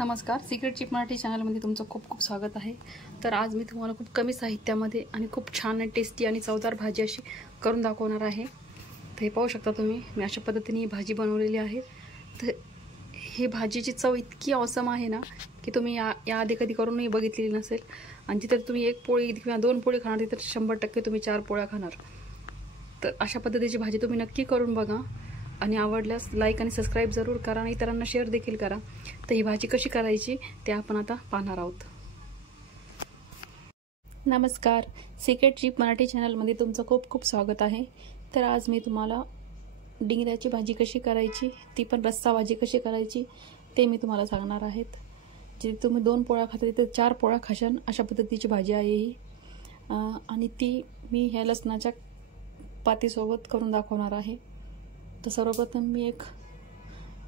नमस्कार, secret chip Marathi चॅनलमध्ये तुमचं खूप खूप स्वागत आहे। तर आज मी तुम्हाला खूप कमी साहित्यामध्ये आणि खूप छान आणि टेस्टी आणि चवदार भाजी अशी करून दाखवणार आहे। तर हे पाहू शकता तुम्ही, मी अशा पद्धतीने ही भाजी बनवलेली आहे। तर ही भाजीची चव इतकी ऑसम आहे ना की तुम्ही याआधी कधी करूनही बघितलेली नसेल। आणि जिथे तुम्ही एक पोळी किंवा दोन पोळी खाणार तिथे 100% तुम्ही 4 पोळ्या खाणार। तर अशा पद्धतीची भाजी तुम्ही नक्की करून बघा आणि आवडल्यास लाईक आणि सबस्क्राइब जरूर करा आणि इतरांना शेअर देखील करा। तर ही भाजी कशी करायची ते आपण आता पाहणार आहोत। नमस्कार, सिक्रेट चिप मराठी चॅनलमध्ये तुमचं खूप खूप स्वागत आहे। तर आज मी तुम्हाला डिंगऱ्याची भाजी कशी करायची, ती पण रस्सा भाजी कशी करायची ते मी तुम्हाला सांगणार आहे। जिथे तुम्ही 2 पोळ्या खाता तिथे 4 पोळ्या खाशाल अशा पद्धतीची भाजी आहे ही। आणि ती मी ह्या लसणाच्या पातीसोबत करून दाखवणार आहे। तर सर्वप्रथम मी एक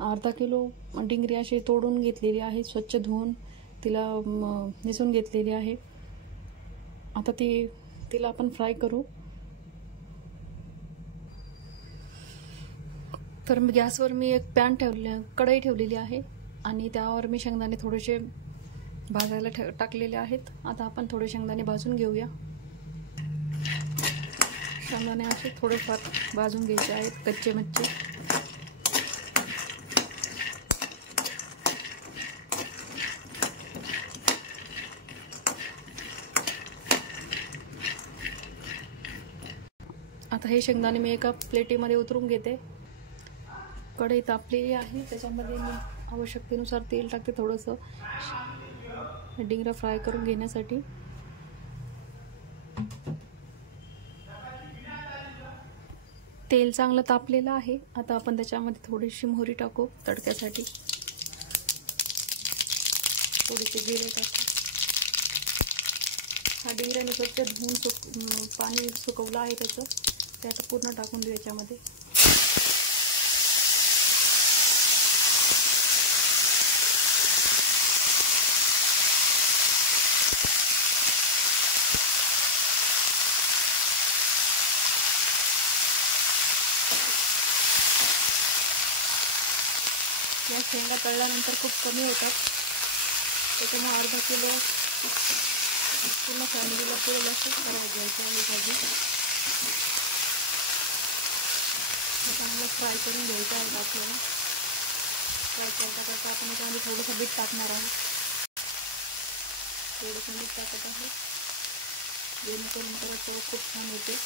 अर्धा किलो डिंगरी अशी तोडून घेतलेली आहे, स्वच्छ धुवून तिला निसून घेतलेली आहे। आता तिला आपण फ्राय करू। तर गॅसवर मी एक कढई ठेवलेली आहे आणि त्यावर मी शेंगदाणे थोडेसे भाजायला टाकलेले आहेत। आता आपण थोडे शेंगदाणे भाजून घेऊया। शेंगदाणे असे थोडेफार भाजून घ्यायचे आहेत, कच्चे मच्छे। आता हे शेंगदाणे मी एका प्लेटीमध्ये उतरून घेते। कढई तापलेली आहे, त्याच्यामध्ये मी आवश्यकतेनुसार तेल टाकते थोडंसं डिंगरा फ्राय करून घेण्यासाठी। तेल चांगलं तापलेलं आहे। आता आपण त्याच्यामध्ये थोडीशी मोहरी टाकू तडक्यासाठी, थोडेसे जिरे टाकू। हा डिंगरा मी स्वच्छ धुवून पाणी सुकवलं आहे त्याचं, ते आता पूर्ण टाकून देऊ याच्यामध्ये। या शेंगा तळल्यानंतर खूप कमी होतात, त्याच्यामुळे अर्धा किलो पूर्ण फॅमिलीला पुरेल असं करायला घ्यायचं आहे भाजी। चांगलं फ्राय करून घ्यायचं आहे आपल्याला। फ्राय करता आपण याच्यामध्ये थोडंसं बीट टाकणार आहोत, थोडंसं मीठ टाकत आहे जेणेकरून तर चव खूप छान होते।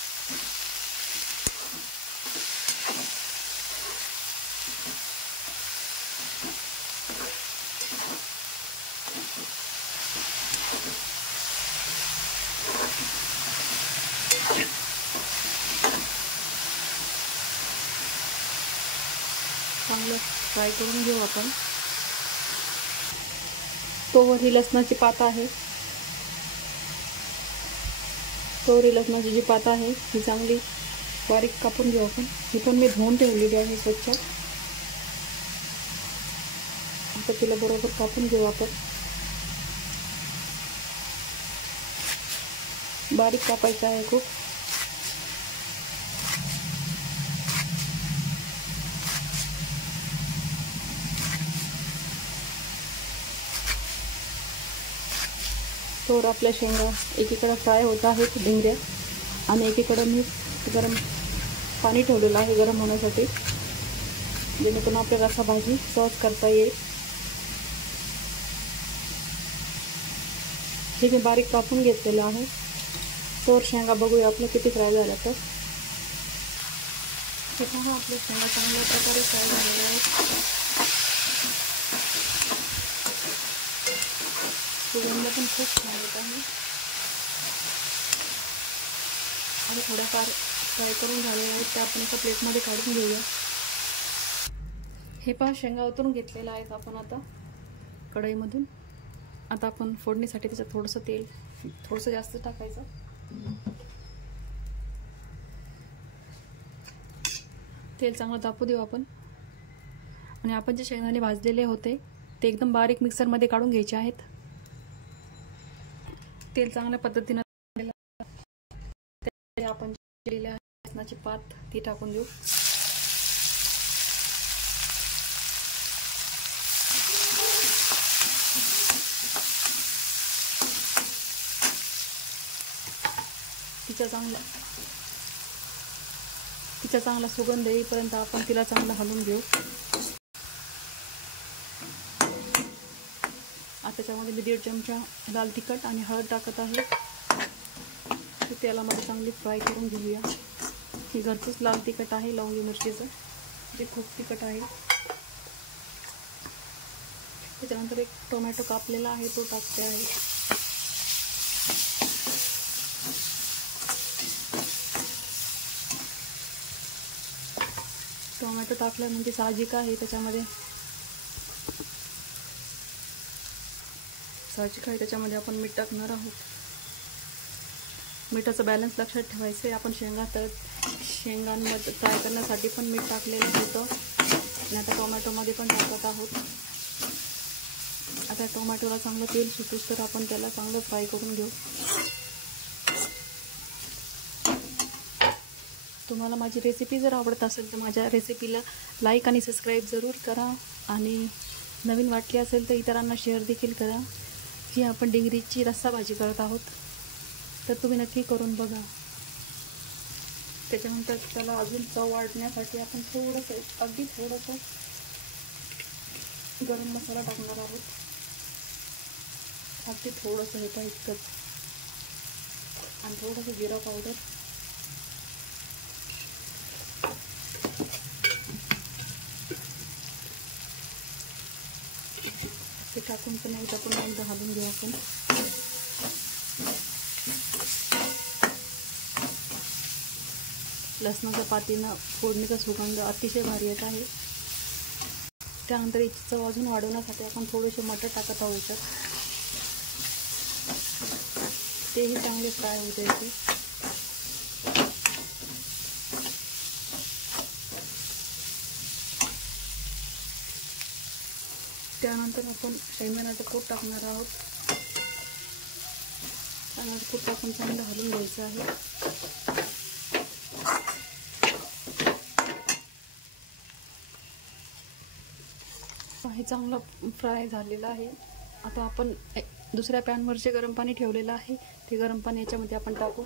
चांगलं फ्राय करून घेऊ आपण। तोवर ही लसणाची पात आहे, लसणाची जी पात आहे ही चांगली बारीक कापून घेऊ आपण। ही पण मी धुवून ठेवलेली आहे स्वच्छ। आता तिला बरोबर कापून घेऊ आपण। बारीक कापायचं आहे खूप। तर आपल्या शेंगा एकीकडे फ्राय होत आहेत डिंगऱ्या, आणि एकीकडे मी गरम पाणी ठेवलेलं आहे गरम होण्यासाठी, जेणेकरून आपल्या रस्सा भाजी सर्व करता येईल। हे मी बारीक कापून घेतलेलं आहे। तर शेंगा बघूया आपलं किती फ्राय झालं। तर हे पहा, आपले शेंगा चांगल्या प्रकारे फ्राय झालेले आहेत। सुगंध पण खूप छान येत आहे आणि थोड्याफार फ्राय करून झालेले आहेत, त्या आपण एका प्लेटमध्ये काढून घेऊया। हे पहा, शेंगा उतरून घेतलेल्या आहेत आपण आता कढईमधून। आता आपण फोडणीसाठी त्याच्यात थोडंसं तेल थोडंसं जास्त टाकायचं। तेल चांगलं तापू देऊ आपण। आणि आपण जे शेंगदाणे भाजलेले होते ते एकदम बारीक मिक्सरमध्ये काढून घ्यायचे आहेत। तेल चांगल्या पद्धतीने आपण लसणाची पात ती टाकून देऊ। तिचा चांगला सुगंध येईपर्यंत आपण तिला चांगलं हलवून घेऊ. आता त्याच्यामध्ये मी 1.5 चमचा लाल तिखट आणि हळद टाकत आहे. ते तेलामध्ये चांगली फ्राय करून घेऊया. हे घरचंच लाल तिखट आहे, लवंगी मिरचीचं, जे खूप तिखट आहे. त्याच्यानंतर एक टोमॅटो कापलेला आहे तो टाकते आहे. टोमॅटो टाकलं म्हणजे साहजिक आहे त्याच्यामध्ये आपण मीठ टाकणार आहोत. मिठाचं बॅलन्स लक्षात ठेवायचं आहे. आपण शेंगांमध्ये फ्राय करण्यासाठी पण मीठ टाकलेलं होतं आणि आता टोमॅटोमध्ये पण टाकत आहोत. आता टोमॅटोला चांगलं तेल सुटूस तर आपण त्याला चांगलं फ्राय करून घेऊ. तुम्हाला माझी रेसिपी जर आवडत असेल तर माझ्या रेसिपीला लाईक आणि सबस्क्राईब जरूर करा आणि नवीन वाटली असेल तर इतरांना शेअर देखील करा. ही आपण डिंगरीची रस्सा भाजी करत आहोत, तर तुम्ही नक्की करून बघा. त्याच्यानंतर त्याला अजून चव वाढण्यासाठी आपण अगदी थोडंसं गरम मसाला टाकणार आहोत. अगदी थोडंसं हे इतकंच, आणि थोडंसं जिरा पावडर. ते टाकून पुन्हा एकदा घालून घेऊ आपण. लसणाच्या पातीनं फोडणीचा सुगंध अतिशय भारी येत आहे. त्यानंतर याची चव अजून वाढवण्यासाठी आपण थोडेसे मटर टाकत आहोत याच्यात. तेही चांगले फ्राय होते याचे. त्यानंतर आपण शेंगदाण्याचं कूट टाकणार आहोत. शेंगदाण्याचं कूट टाकून चांगलं हलवून घ्यायचं आहे. हे चांगलं फ्राय झालेलं आहे. आता आपण दुसऱ्या पॅनवर जे गरम पाणी ठेवलेलं आहे ते गरम पाणी याच्यामध्ये आपण टाकू.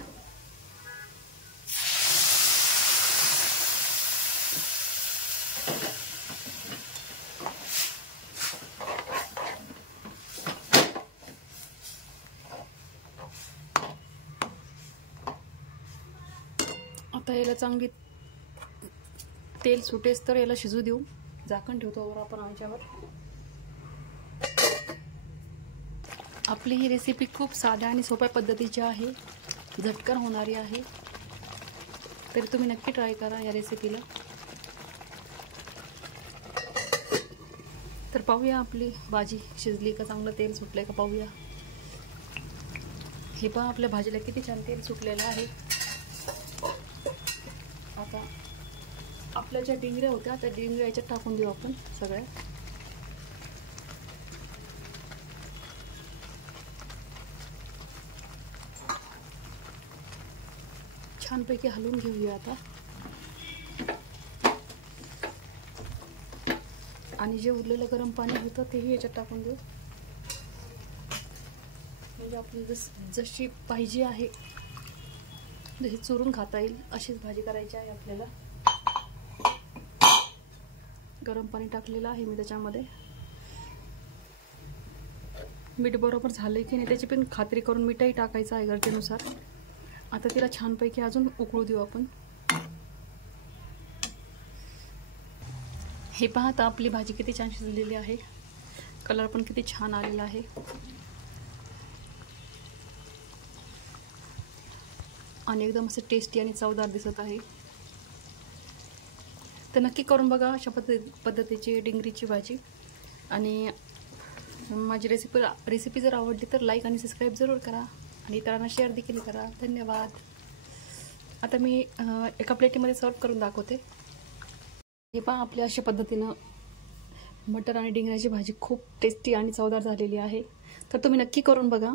आता याला चांगली तेल सुटेस तर याला शिजू देऊ. झाकण ठेवतो वर आपण याच्यावर. आपली ही रेसिपी खूप साध्या आणि सोप्या पद्धतीची आहे, झटकन होणारी आहे, तरी तुम्ही नक्की ट्राय करा या रेसिपीला. तर पाहूया आपली भाजी शिजली का, चांगलं तेल सुटलंय का पाहूया. हे पहा आपल्या भाजीला किती छान तेल सुटलेलं आहे. आता आपल्या ज्या डिंगऱ्या होत्या त्या डिंगऱ्या याच्यात टाकून देऊ आपण सगळ्या. छानपैकी हलवून घेऊया आता. आणि जे उरलेलं गरम पाणी होतं तेही याच्यात टाकून देऊ. म्हणजे आपली जशी पाहिजे आहे, जशी चुरून खाता येईल अशीच भाजी करायची आहे आपल्याला. गरम पाणी टाकलेलं आहे मी त्याच्यामध्ये. मीठ बरोबर झालंय की नाही त्याची पण खात्री करून मीठही टाकायचं आहे गरजेनुसार. आता तिला छानपैकी अजून उकळू देऊ आपण. हे पाहता आपली भाजी किती छान शिजलेली आहे. कलर पण किती छान आलेला आहे. आणि एकदम असं टेस्टी आणि चवदार दिसत आहे. तर नक्की करून बघा अशा पद्धतीची डिंगरीची भाजी. आणि माझी रेसिपी जर आवडली तर लाईक आणि सबस्क्राईब जरूर करा आणि इतरांना शेअर देखील करा. धन्यवाद. आता मी एका प्लेटीमध्ये सर्व करून दाखवते. हे पहा आपल्या अशा पद्धतीनं मटर आणि डिंगऱ्याची भाजी खूप टेस्टी आणि चवदार झालेली आहे. तर तुम्ही नक्की करून बघा.